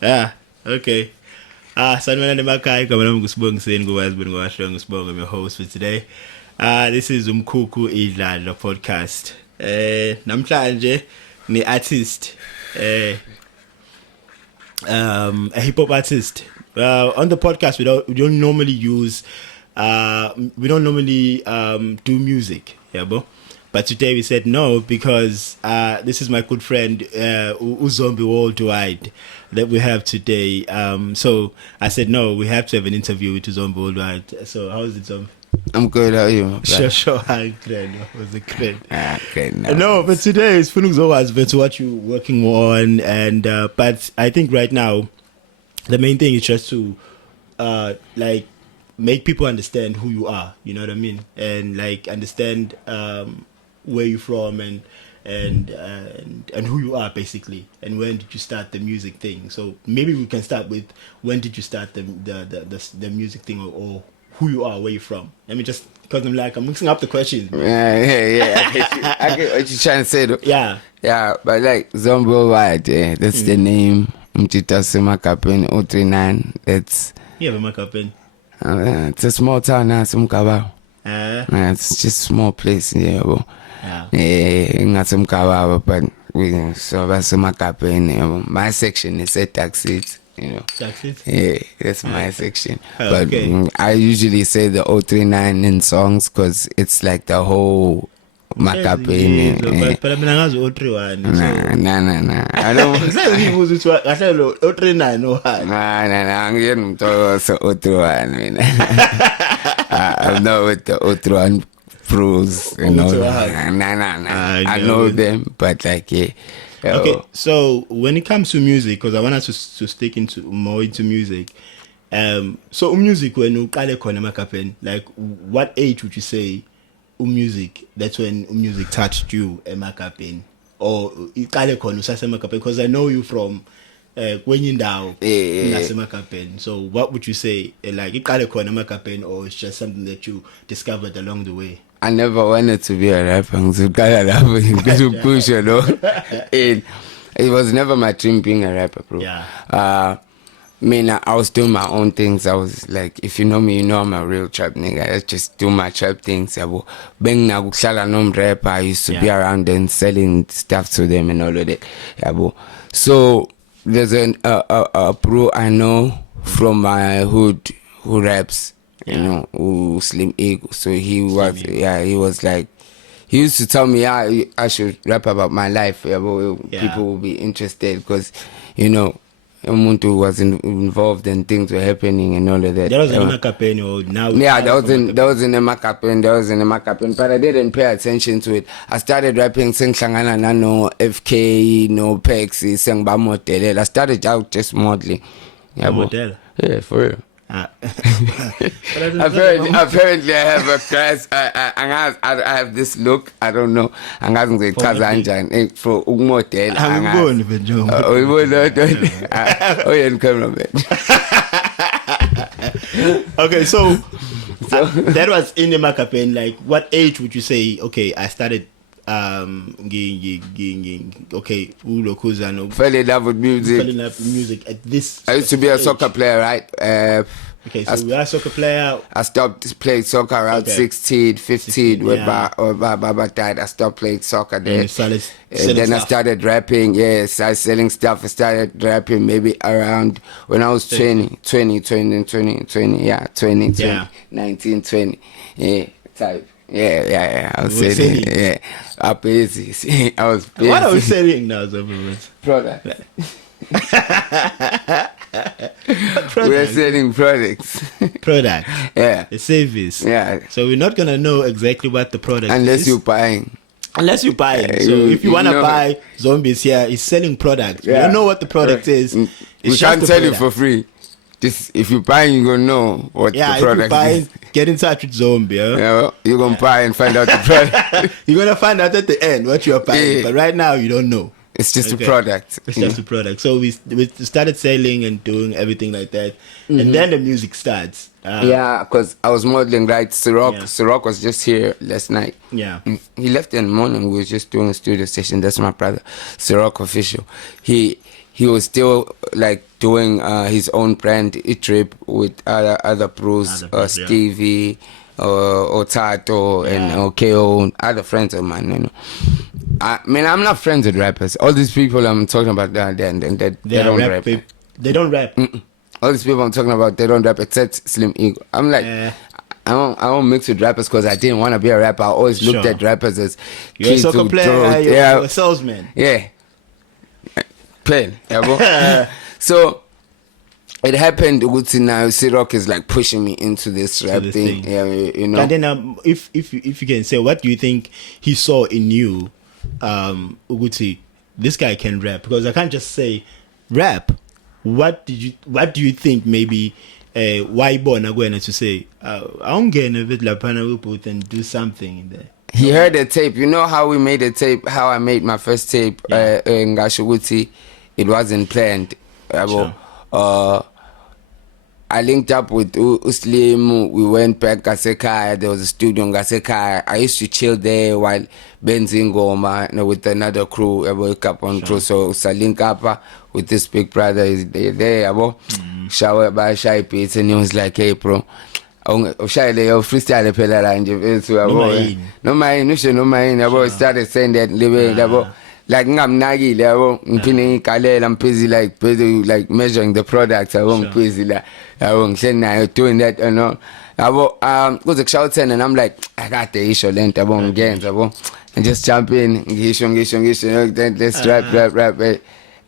Okay. Sanibona emakhaya igama lami ngusibongiseni kuwazi beni ngwashilo ngusibonga my host for today. This is Umkhukhu Idladla podcast. Namhlanje ni artist a hip hop artist. On the podcast we don't normally use do music, yeah, bro. But today we said no because this is my good friend Zombie Worldwide that we have today. So I said no, we have to have an interview with Zombie Worldwide. So how is it, Zombie? I'm good. How are you? Sure. I'm great. Was it great? Great. No, but today is Funuk Zowas. That's what you're working on, and but I think right now the main thing is just to like make people understand who you are. You know what I mean? And like understand where you're from and who you are basically, and when did you start the music thing. So maybe we can start with when did you start the music thing, or who you are, where you're from. Let me just, because I'm mixing up the questions. Yeah. I get what you're trying to say though. Yeah, but like Zombie Worldwide, that's the name. Emagabheni 039. That's you have Emagabheni. It's a small town now, Umkhukhu. It's just a small place, yeah, bro. Not but we so that's Emagabheni. My section is at candid. You know, yeah, that's my section. But okay. I usually say the 039 in songs because it's like the whole Emagabheni. But I mean, I was 031. Nah. I don't. I said 039. No, I'm getting to 031. I'm not with the 031 pros. You know, nah. I know them, but like yeah. Okay, so when it comes to music, because I want us to stick more into music. So music, when you call it Emagabheni, like what age would you say music? That's when music touched you, Emagabheni, or you call it Emagabheni? Because I know you from Kwenyindawo, Emagabheni. So what would you say? Like you call it Emagabheni, or it's just something that you discovered along the way? I never wanted to be a rapper. To push, you know. It was never my dream being a rapper, bro. Yeah. I was doing my own things. I was like, if you know me, you know I'm a real trap nigga. I just do my trap things. Bang na rapper. I used to be around and selling stuff to them and all of that. So there's a bro I know from my hood who raps. You know, who Slim Eagle. So he was like, he used to tell me, I should rap about my life. People will be interested because, you know, Umuntu was involved and things were happening and all of that. There was an Emagabheni or now? Yeah, there was an Emagabheni, but I didn't pay attention to it. I started rapping, sing Shangana Nano, FK, no Pexi, sing Bamotele. I started out just modeling. Yeah, for real. Apparently I have a class. I have this look. I don't know. I'm going to say for Umodel. Okay, so that was in Emagabheni. Like, what age would you say? Okay, I started. Okay, fell in love with music. At this. I used to be a soccer player, right? Okay, so you are a soccer player. I stopped playing soccer around 16, 15. When Baba died, I stopped playing soccer there. Then I started rapping. Yes, I was selling stuff. I started rapping maybe around when I was 20. Yeah, 19, 20. Yeah, type. Yeah. I was selling. Yeah, up easy. I was busy. What are we selling now, Product. We're selling products. Product. Yeah. The service. Yeah. So we're not gonna know exactly what the product unless is. you're buying. Unless you're buying. So if you wanna buy Zombies here, he's selling product. You don't know what the product is. We can't tell you for free. Just if you're buying, you're gonna know what the product is. Get in touch with Zombie. Yeah, you're gonna buy and find out the product. You're gonna find out at the end what you're buying, but right now you don't know. It's just a product. It's just a product. So we started selling and doing everything like that, and then the music starts. Yeah, because I was modeling, right? Sirok was just here last night. Yeah. He left in the morning. We were just doing a studio session. That's my brother, Sirok Official. He he was still like doing his own brand trip with other pros, Stevie, or Tato, and KO, other friends of mine. You know, I mean, I'm not friends with rappers. All these people I'm talking about, they don't rap. They don't rap. All these people I'm talking about, they don't rap except Slim Eagle. I'm like, I don't mix with rappers because I didn't want to be a rapper. I always looked at rappers as you're a soccer player, you're a salesman. Yeah. Plain. Yeah, so it happened. Now C-Rock is like pushing me into this rap thing. Yeah, you know. And then if you can say, what do you think he saw in you, Uguti? This guy can rap, because I can't just say rap. What do you think maybe why Bonagwena to say I'm getting a bit like put and do something in there? He heard the tape. You know how we made a tape, how I made my first tape in Gashuguti. It wasn't planned. Sure. I linked up with Uslim. We went back Gasekaya. There was a studio in Gasekaya. I used to chill there while Benzingoma, with another crew. I woke up on crew. So I link up with this big brother. Is there? Shower by Shy Pits, and he was like, "Hey, bro, freestyle no mind. Started saying that like I'm nagi level, I'm busy like measuring the products. I won't busy like I won't say now doing that, you know. I will go to shout and I'm like, I got the issue length, I won't games, I won't, and just jump in, then let's rap.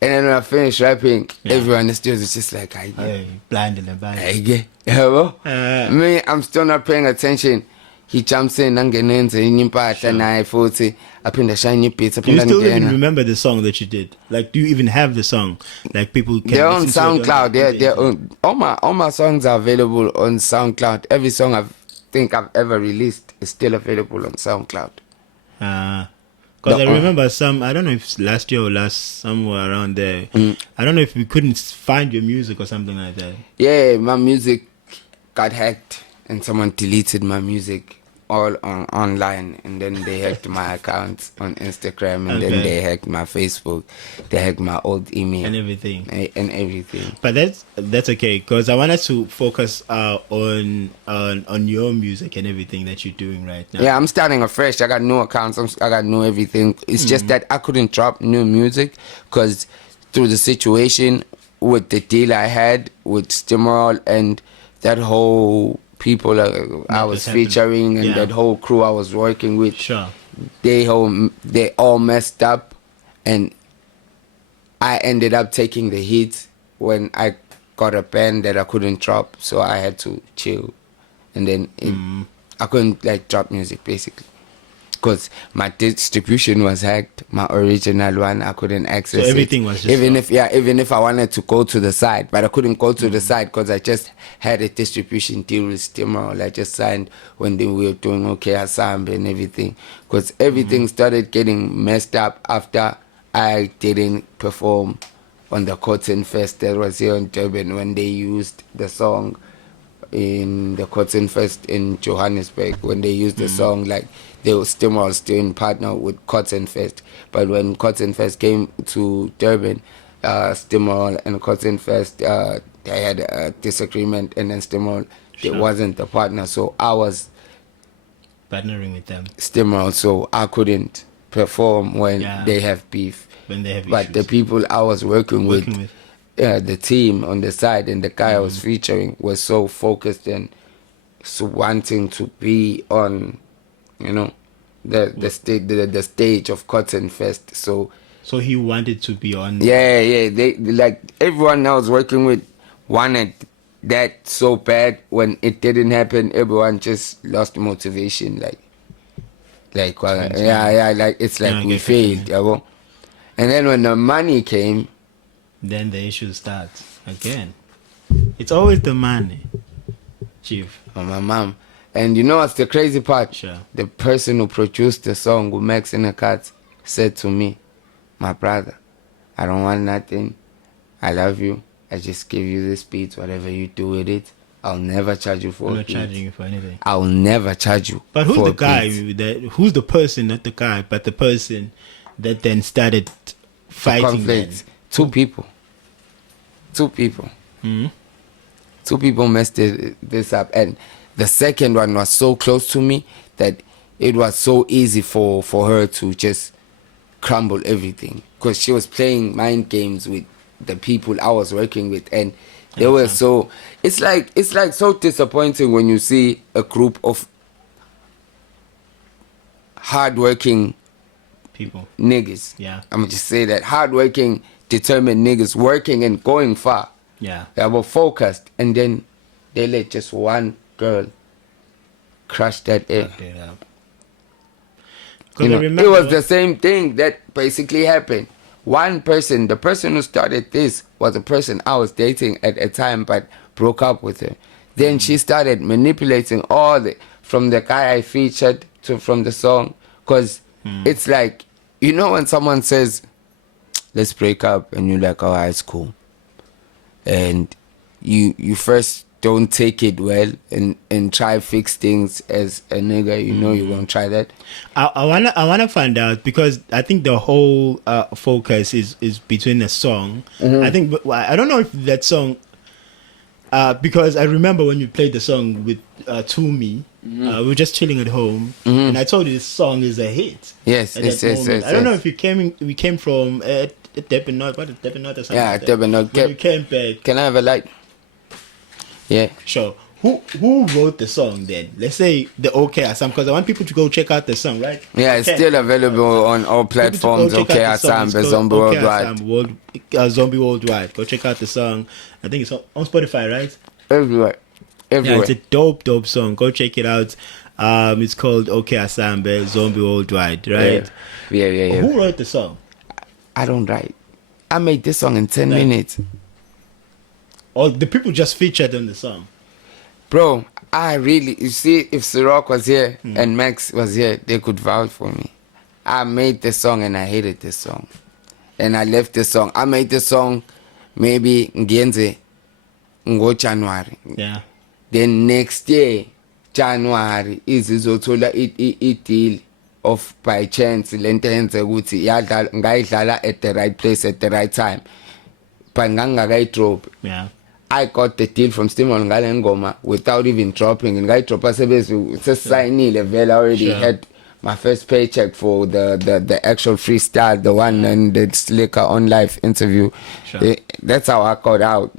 And then when I finish rapping, everyone in the studio is just like, blind. Me, I'm still not paying attention. He jumps in and gets in and I 40 up in the shiny pits. Do you still even remember the song that you did? Like, do you even have the song? Like, people can. They're on SoundCloud. All my songs are available on SoundCloud. Every song I think I've ever released is still available on SoundCloud. Because I remember I don't know if it's last year or somewhere around there. I don't know if we couldn't find your music or something like that. Yeah, my music got hacked and someone deleted my music all online, and then they hacked my accounts on Instagram, and then they hacked my Facebook, they hacked my old email and everything. But that's okay, because I wanted to focus on your music and everything that you're doing right now. Yeah, I'm starting afresh. I got new accounts. I got new everything. It's just that I couldn't drop new music because through the situation with the deal I had with Stimorol and that whole people I was featuring and that whole crew I was working with, they all messed up, and I ended up taking the heat when I got a band that I couldn't drop, so I had to chill, and then I couldn't drop music basically because my distribution was hacked. My original one, I couldn't access. So everything was just even if I wanted to go to the side, but I couldn't go to the side because I just had a distribution deal with Stimorol. I just signed when we were doing OK Assambe and everything, because everything started getting messed up after I didn't perform on the Cotton Fest that was here in Durban when they used the song in the Cotton Fest in Johannesburg. When they used the song, they were still in partner with Cotton Fest, but when Cotton Fest came to Durban, Stimorol and Cotton Fest, they had a disagreement, and then Stimorol wasn't the partner, so I was partnering with them. Stimorol, so I couldn't perform when they have beef. But the people I was working with the team on the side and the guy I was featuring was so focused and so wanting to be on, the stage of Cotton Fest. So he wanted to be on. Yeah. They everyone I was working with wanted that so bad. When it didn't happen, everyone just lost motivation. It's like we failed. And then when the money came, then the issue starts again. It's always the money, Chief. Oh, my mom. And you know what's the crazy part? Sure. The person who produced the song, who Max in the Cut, said to me, my brother, I don't want nothing. I love you. I just give you this beat. Whatever you do with it, I'll never charge you for it. I'm not charging you for anything. I'll never charge you. But who's the guy? Who's the person, not the guy, but the person that then started fighting? Two people. Two people. Mm-hmm. Two people messed this up, and the second one was so close to me that it was so easy for her to just crumble everything, because she was playing mind games with the people I was working with, and they were so. It's like so disappointing when you see a group of hardworking people, niggas. Yeah, I'm gonna just say that, hardworking, determined niggas working and going far. Yeah, they were focused, and then they let just one girl crush that air. You know, it was the same thing that basically happened. One person, the person who started this was a person I was dating at a time, but broke up with her. Then she started manipulating from the guy I featured from the song, because it's like, you know, when someone says, let's break up, and you're like, oh, it's cool, and you first don't take it well and try fix things as a nigga, you know, you won't try that. I wanna find out, because I think the whole focus is between the song. I think, but I don't know if that song, because I remember when you played the song with To Me, we were just chilling at home, and I told you this song is a hit. Yes. I don't know if we came from Debin North, what is Debin North or something? Yeah, like Debin North. When you came back. Can I have a light? Yeah. Sure. Who wrote the song then? Let's say the OK Assam, because I want people to go check out the song, right? Yeah, it's still available on all platforms. OK Assam, Zombie Worldwide. Zombie Worldwide. Go check out the song. I think it's on Spotify, right? Everywhere. Yeah, it's a dope song. Go check it out. It's called OK Assam, Zombie Worldwide, right? Yeah. Who wrote the song? I don't write. I made this song in 10 minutes. Or the people just featured on the song? Bro, you see, if Sirok was here and Max was here, they could vouch for me. I made the song and I hated this song. And I left the song. I made the song maybe January. Yeah. Then next year, January, izizothola deal of by chance lento yenze ukuthi ngayidlala at the right place at the right time. But ngangakayidrop. Yeah. I got the deal from Stimon ngale ngoma without even dropping. Ngayidropa sesignile vele. I already had my first paycheck for the actual freestyle, the one and the Slicker on live interview. That's how I got out,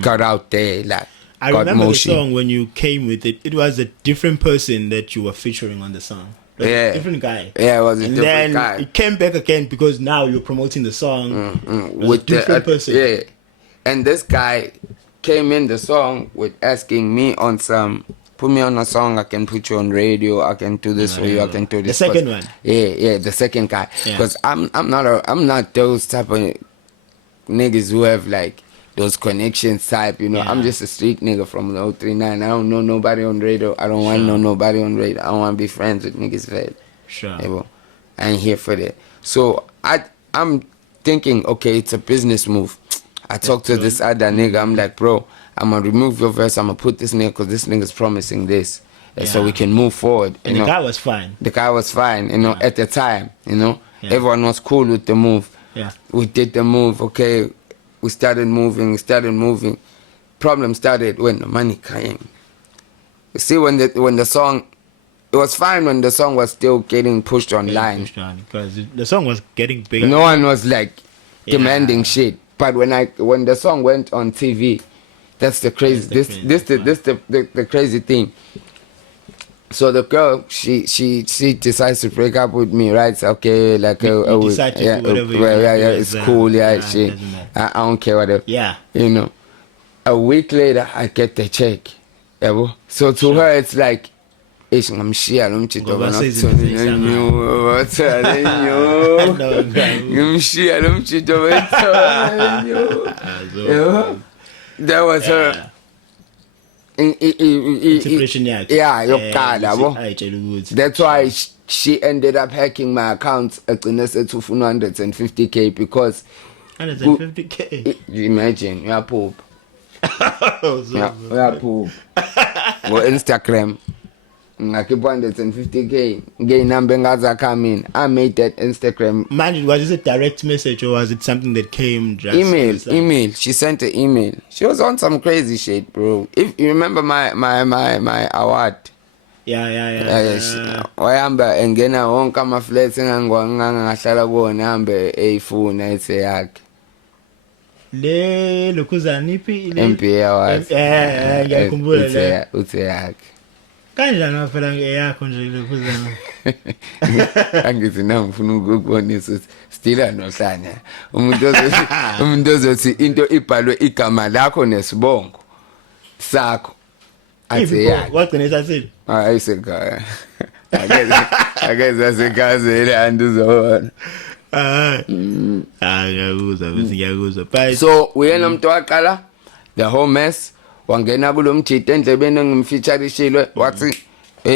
got out there, like. I remember motion. The song when you came with it. It was a different person that you were featuring on the song. Like a different guy. Yeah, it was a different guy. And then it came back again because now you're promoting the song with a different person. Yeah. And this guy came in the song with asking me on put me on a song, I can put you on radio, I can do this for you, I can do this. The second one. Yeah, the second guy. Because I'm not those type of niggas who have like those connections type, you know. I'm just a street nigga from the 039. I don't know nobody on radio. I don't want to know nobody on radio. I don't want to be friends with niggas vet. Sure. I ain't here for that. So I'm thinking, okay, it's a business move. I talked to this other nigga. I'm like, bro, I'm going to remove your verse. I'm going to put this nigga because this nigga's promising this. So we can move forward. And the guy was fine. The guy was fine, you know, at the time, you know. Everyone was cool with the move. Yeah. We did the move, okay. We started moving. Problem started when the money came. You see, when the song, it was fine when the song was still getting pushed online. Because the song was getting big. No one was like demanding shit. But when the song went on TV, that's the crazy. The crazy thing. So the girl, she decides to break up with me, right? So, okay, like decide to do whatever it's cool, I don't care whatever. Yeah. You know. A week later, I get the check. So to her, it's like, I'm shia that was her interpretation. That's why she ended up hacking my account at the 150k because 150k. Imagine, you are poop. You are poop. Or Instagram. ngakhipha 150k ngeyinamba engazakhamini. I made that Instagram. Man, was it a direct message or was it something that came just Email. She sent an email. She was on some crazy shit, bro. If you remember my award. Yeah. Wayamba engena wonke ama-flats engangahlala kuwona hambe eyifuna ethe yakhe. Lokhuzana iphi MPA was. ngiyakhumbula le. Uthe yakhe. Kanjani wafela ngeyakho nje lokhuzana? Angithi ngifuna ukubonisa ukuthi still anohlanya. Umuntu ozothi into ibhalwe igama lakho nesibongo sakho. Athi yakhe. Wagcina esathini? Ayisekhaya. Akeze asekazela andizona. ngiyakuzwa. So uyena umuntu waqala the whole mess wangena kulomjito endlebeni engimfeaturishilwe wathi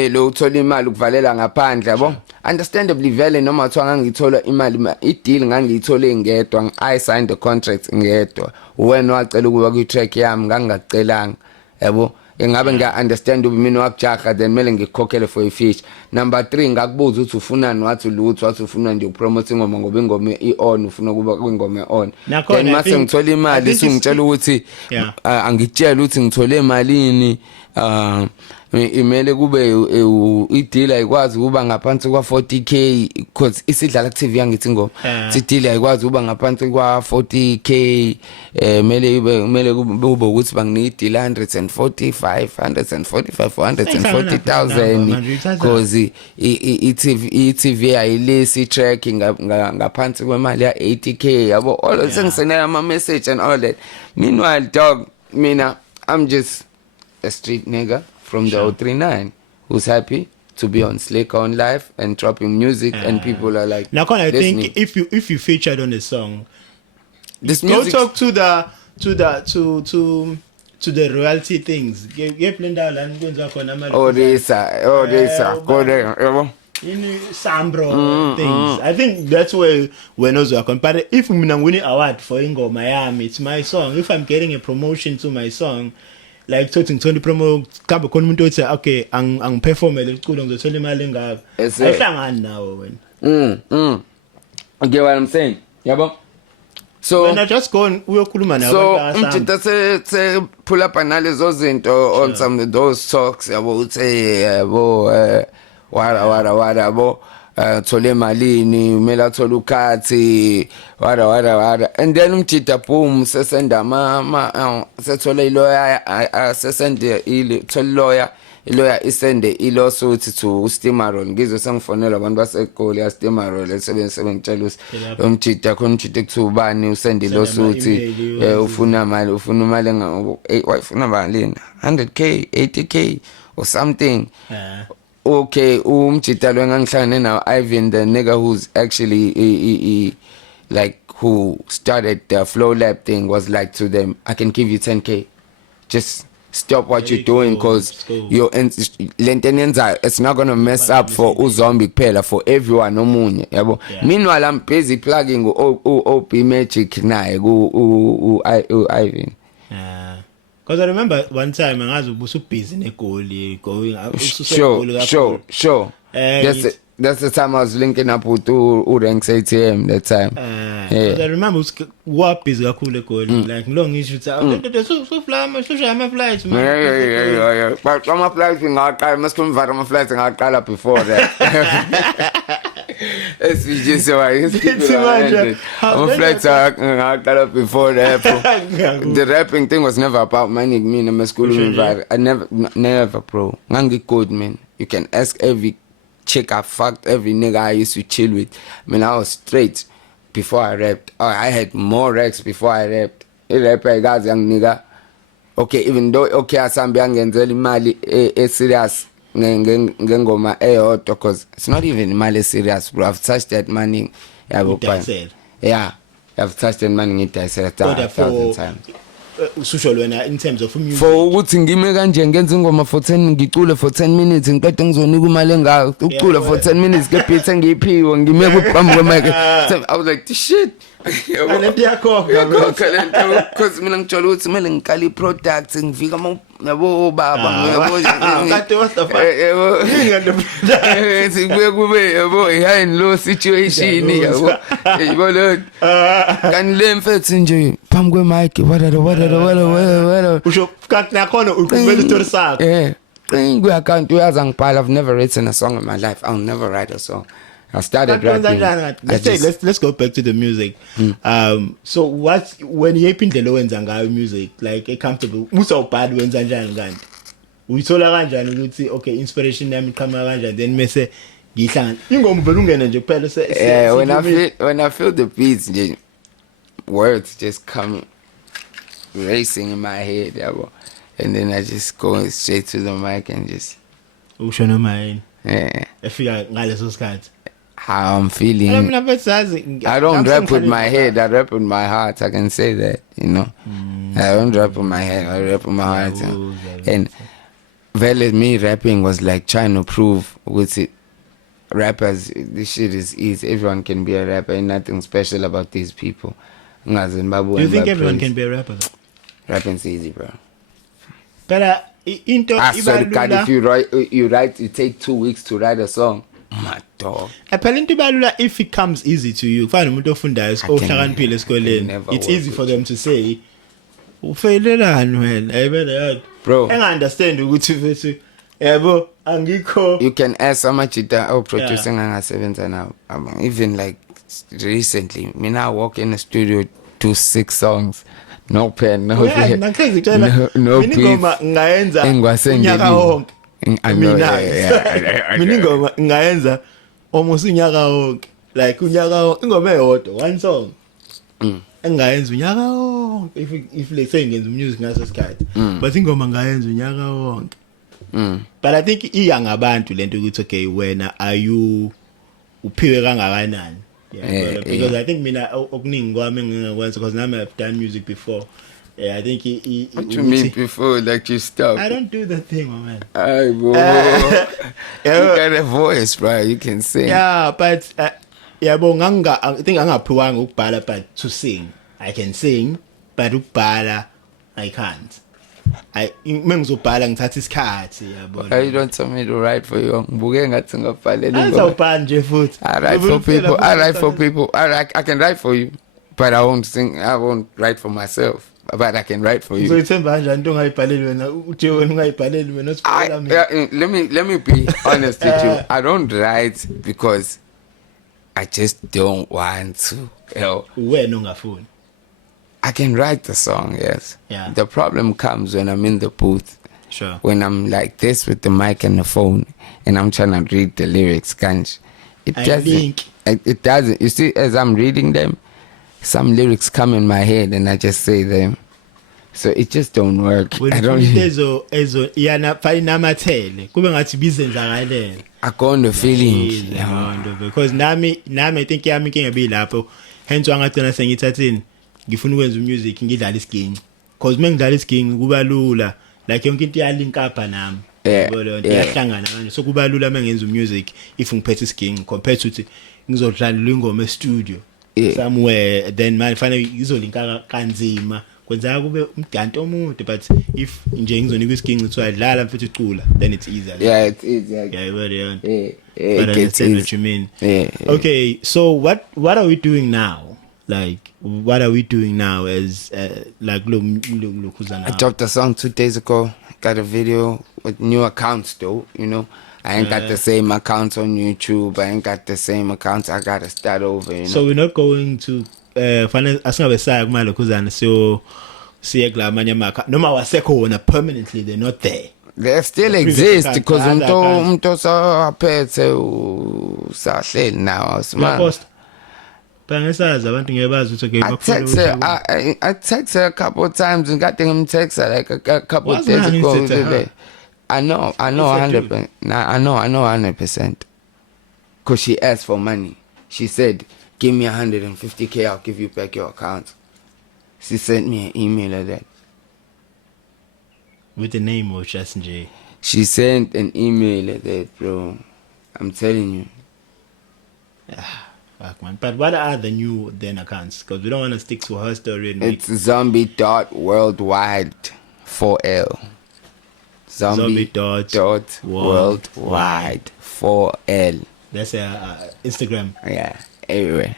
lo uthola imali ukuvalela ngaphandle yabo. Understandably vele noma kuthiwa ngangithola imali i-deal ngangiyithole ngedwa. I signed the contract ngedwa. Wena wacela ukuba kwi-track yami ngangacelanga yabo. Ngabe ngiya-understand mina wakujaha then mele ngikhokhele for i-fish. Number 3 ngakubuza ukuthi ufunani wathi lutho wathi ufuna nje upromote ingoma ngoba ingoma i-on ufuna kuba kwingoma e-on. Then mase ngithola imali singitshela ukuthi angitshela ukuthi ngithole imalini imele kube i-deal ayikwazi ukuba ngaphansi kwa 40k because isidlala ku-TV yangithi ingoma i-deal ayikwazi ukuba ngaphansi kwa 40k mele kube ukuthi banginika i-deal 140,000 because i-TV ayilisi i-track ngaphansi kwemali ya 80k yabo. All sengisenela ama-message and all that. Meanwhile dog mina I'm just a street nigga from the 039 who's happy to be on Slick on live and dropping music and people are like now I think if you featured on a song this go music talk to the royalty things give Linda and kwenza khona ama this go there yabo Sambro things. I think that's where when those are compared. If I'm winning award for ingoma yami, it's my song. If I'm getting a promotion to my song, like talking to the promo, kabe khona umuntu othi okay, ang perform le culo ngizothola imali engaka. Ayihlangani nawo wena. You get what I'm saying? Yabo. So when I just go uyokhuluma nawe so umjita se pull up analezo zinto on some of those talks yabo uthi yabo wara bo thole malini umela thola ukhathi wara and then umjita boom sesenda sethola iloya sesende thola iloya isende ilawsuit to Steamerol ngizwe sengifonela abantu baseGoli ya Steamerol sebengitshela ukuthi umjita khona umjita kuthubani usende ilawsuit ufuna imali ufuna malini 100k 80k or something. Okay, umjita lo engangihlangane nawo Ivan, the nigga who's actually like who started the Flow Lab thing, was like to them, I can give you 10k. Just stop what you're doing because your lentenenza it's not gonna mess up for uZombie kuphela, for everyone omunye yabo. Meanwhile I'm busy plugging OP Magic naye Ivan. Because I remember one time ngazi ubusu busy negoli going sure. That's the time I was linking up with Ranks ATM that time. Because I remember what busy kakhulu egoli like ngilo ngisho ukuthi so fly ama flights man. Yeah. But ama flights ngaqala masikumvara ama flights ngaqala before that. SVG so I'm flights ngaqala before that. The rapping thing was never about money. Me and my school I never bro. Ngangi good man. You can ask every chick I fucked, every nigga I used to chill with. I mean I was straight before I rapped. I had more racks before I rapped. I got young nigga. Okay, even though asambi angenzela imali serious ngengoma eyodwa because it's not even imali serious bro. I've touched that money. Yeah, I've touched that money 1,000 times. ususho wena in terms of music? For ukuthi ngime kanje ngenza ingoma for 10 ngicule for 10 minutes ngiqede ngizonika imali engayo ucula for 10 minutes ke beat engiyiphiwe ngime kuphambi kwemic. So I was like this shit. Lento yakhokha lento because mina ngijolo ukuthi kumele ngiqale i-product ngivika yabo baba yabo kade was the fuck yini ngande sibuye kube yabo high and low situation yabo yabo lo kanti le mfethu nje phambi kwemic whatever usho nakhona uqhubela story sakho account uyazi ngibhala. I've never written a song in my life. I'll never write a song. I started rapping. Let's go back to the music. So when you Idladla wenza ngayo music like a comfortable musa ubhali wenza njani kanti uyithola kanjani ukuthi okay inspiration yami iqhamuka kanjani then mase ngihlanga ingoma vele ungena nje kuphela when I feel the beats nje words just come racing in my head yabo, and then I just go straight to the mic and just usho noma yini efika ngaleso sikhathi how I'm feeling. I don't rap with my head, I rap with my heart. I can say that, you know. I don't rap with my head, I rap with my heart. And well, me rapping was like trying to prove with it. Rappers, this shit is easy. Everyone can be a rapper. Ain't nothing special about these people. Do you think everyone can be a rapper? Rapping's easy, bro. But I swear to God, if you take 2 weeks to write a song. My dog. If it comes easy to you, it's easy for them to say, bro. I understand. You can ask how much producing now. Even like recently, me now walk in the studio, do 6 songs. No pen, no beat, no beat. I know, Miningoma ngayenza almost unyaka wonke like unyaka wonke ingoma eyodwa one song engayenza unyaka wonke if let's say ngenza music ngaso sikhathi but ingoma ngayenza unyaka wonke but I think iyangabantu lento ukuthi okay wena are you uphiwe kangakanani because I think mina okuningi kwami ngingakwenza because nami I've done music before. Yeah, I think what you mean before like you stop? I don't do that thing, my man. You got a voice, bro. You can sing. Yeah, but I think angaphiwanga ukubhala, but to sing I can sing, but ukubhala I can't. Mengizobhala ngithatha isikhathi yabo. You don't tell me to write for you. Ngibuke ngathi ngabhalela ingoma. Nje futhi. I write for people. I can write for you, but I won't sing. I won't write for myself. But I can write for you. So ithemba kanjani into ongayibhaleli wena uthe wena ungayibhaleli wena osibhala mina. Let me be honest with you. I don't write because I just don't want to. Wena ungafuni. I can write the song, yes. Yeah. The problem comes when I'm in the booth. Sure. When I'm like this with the mic and the phone and I'm trying to read the lyrics, it doesn't. You see, as I'm reading them, some lyrics come in my head and I just say them. So it just don't work. I don't I go on the feeling. Because nami I think yami inkinga bilapho. Hence wangagcina sengithathini ngifuna ukwenza music ngidlala isiging. Because mengidlala isiging kuba lula. Like yonke into iyalink up nami. Iyahlangana manje. So kuba lula mengenza music if ngiphethe isiging compared to ukuthi ngizodlala ingoma e-studio. Somewhere then man fanele izolinka kanzima kwenza kube umdanto omude, but if nje ngizonika isiging kuthiwa dlala mfethu icula then it's easier. Yeah, it's easy. Yeah, very on. But I understand what you mean. Okay, so what are we doing now? Like what are we doing now as like look I dropped a song 2 days ago. Got a video with new accounts though, you know. I ain't got the same accounts on YouTube. I ain't got the same accounts. I gotta start over, you know. So we're not going to asingabesaya kumalo khuzana so siye kula amanye amakha noma wasekhona permanently they're not there. They still exist because umuntu saphethe usahleli now smart. Bangesazi abantu ngebazi ukuthi okay I text her a couple of times and got them text her like a couple of days ago. I know 100%. I know 100%. Cause she asked for money. She said, "Give me 150K, I'll give you back your account." She sent me an email of that. With the name of just J. She sent an email like that, bro. I'm telling you. Fuck, man. But what are the new then accounts? Because we don't want to stick to her story. And It's zombie.worldwide 4L. Zombie.worldwide 4L. That's Instagram. Yeah, everywhere.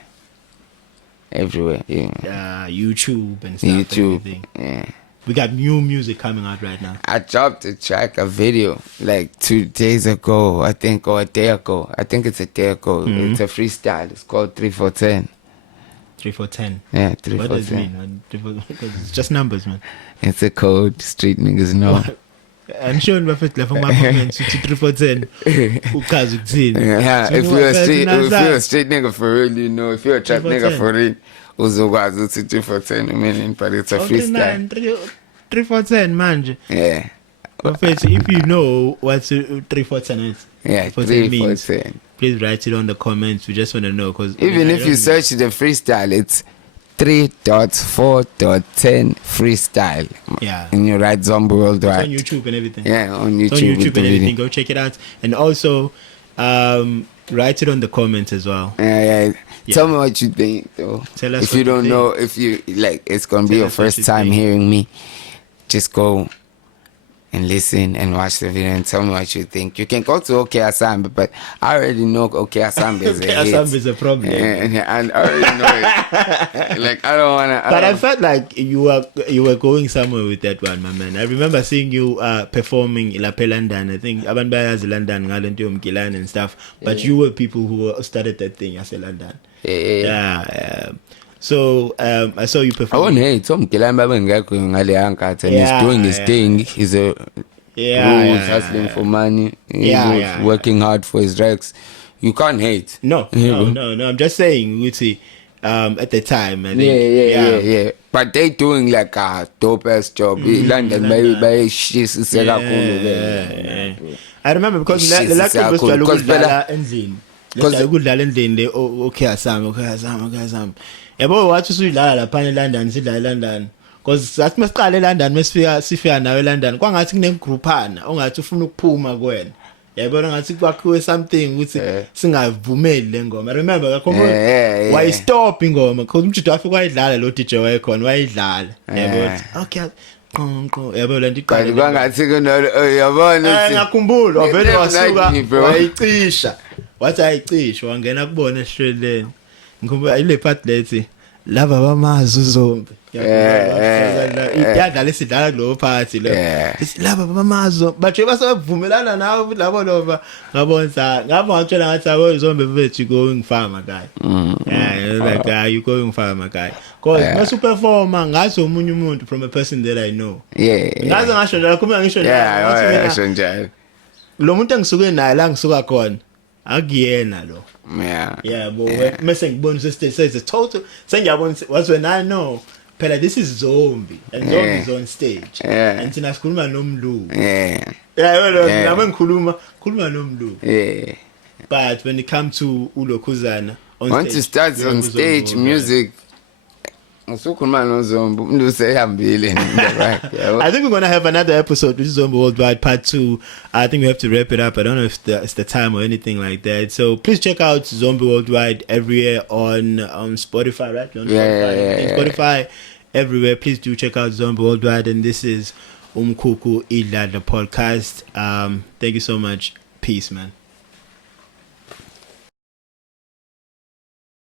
Everywhere. Yeah. YouTube and stuff. YouTube. And everything. Yeah. We got new music coming out right now. I dropped a video like 2 days ago, I think, or a day ago. I think it's a day ago. It's a freestyle. It's called 3 for 10. 3 for 10. Yeah, 3 What for does 10. it mean? Because it's just numbers, man. It's a code. Street niggas know. I'm sure in my first level, my comments 3 for 10. Ukazi ukuthini. Yeah, So if you you're want a street, better if than you're a that? street nigga for real, you know. If you're a trap 3 for nigga 10. for real, uzokwazi ukuthi 3 for 10 a minute, but it's a freestyle. 3 for 10, manje. Yeah. If you know what 3 for 10 is, Yeah, 3 for 3 10 means, for 10. please write it on the comments. We just want to know. Cause Even if you search the freestyle, it's 3.4.10 freestyle. Yeah. And you write Zombie It's Worldwide. on YouTube and everything. Yeah, on YouTube. It's on with YouTube the and everything. video. Go check it out. And also, write it on the comments as well. Yeah. Yeah. Tell me what you think, though. Tell us if what you you don't think. know, if you like, it's gonna be Tell your us what first you time think. hearing me. Just go and listen and watch the video and tell me what you think. You can go to OK Asambe, but I already know OK Asambe is a hit. Asambe is a problem. And I already know it. Like I don't wanna. But I felt like you were going somewhere with that one, my man. I remember seeing you performing in London. I think abantu bayazi London ngalento yomgilane and stuff. But you were people who started that thing as a London. Yeah. So I saw you I perform. won't hate Tom Kilamba ngekho ngale yankathi and he's doing his thing. He's a hustling for money. He's working hard for his recs. You can't hate. No. I'm just saying, we see. At the time, I think. Yeah. But they doing like a dope ass job. London, by shit is I remember because the last time was ukudlala endlini. Let's ukudlala endlini okay asam. Yabo wathi usuyidlala lapha eLondon, sidlala eLondon. Because sathi masiqala eLondon sifika nawe eLondon, kwangathi kunegroupana, ongathi ufuna ukuphuma kuwena. Yabona ngathi kwakhiwe something ukuthi singavumeli le ngoma. I remember kakhulu why stop ingoma because umjito wafika wayidlala lo DJ wayekhona wayidlala. Yabona okay qonqo yabona ndiqala kwangathi yabona ngakhumbula wavele wasuka wayicisha wathi ayicisha wangena kubona esihleleni ngikhumbula ile part lethi lava bamazi uzombi iyadlala isidlala kulo party lo lava bamazi bathi basavumelana nawe labo lova ngabona ngakutshela ngathi abo zombi bethu going farmer guy like you going farmer guy because masu performer ngazo omunye umuntu from a person that I know ngaze ngasho njalo kuma ngisho njalo lo muntu engisuke naye la ngisuka khona akuyena lo bo mase ngibona says a total sengiyabona was when I know phela this is Zombie and Zombie is on stage and thina sikhuluma noMlu nami ngikhuluma noMlu but when it comes to uLokhuzana on once stage, you start on stage music usukhuluma noZombi umuntu usehambile I think we're going to have another episode which is Zombie Worldwide part 2. I think we have to wrap it up. I don't know if it's the time or anything like that. So please check out Zombie Worldwide everywhere on Spotify, right? Spotify everywhere. Please do check out Zombie Worldwide. And this is Umkhukhu Idladla podcast. Thank you so much. Peace, man.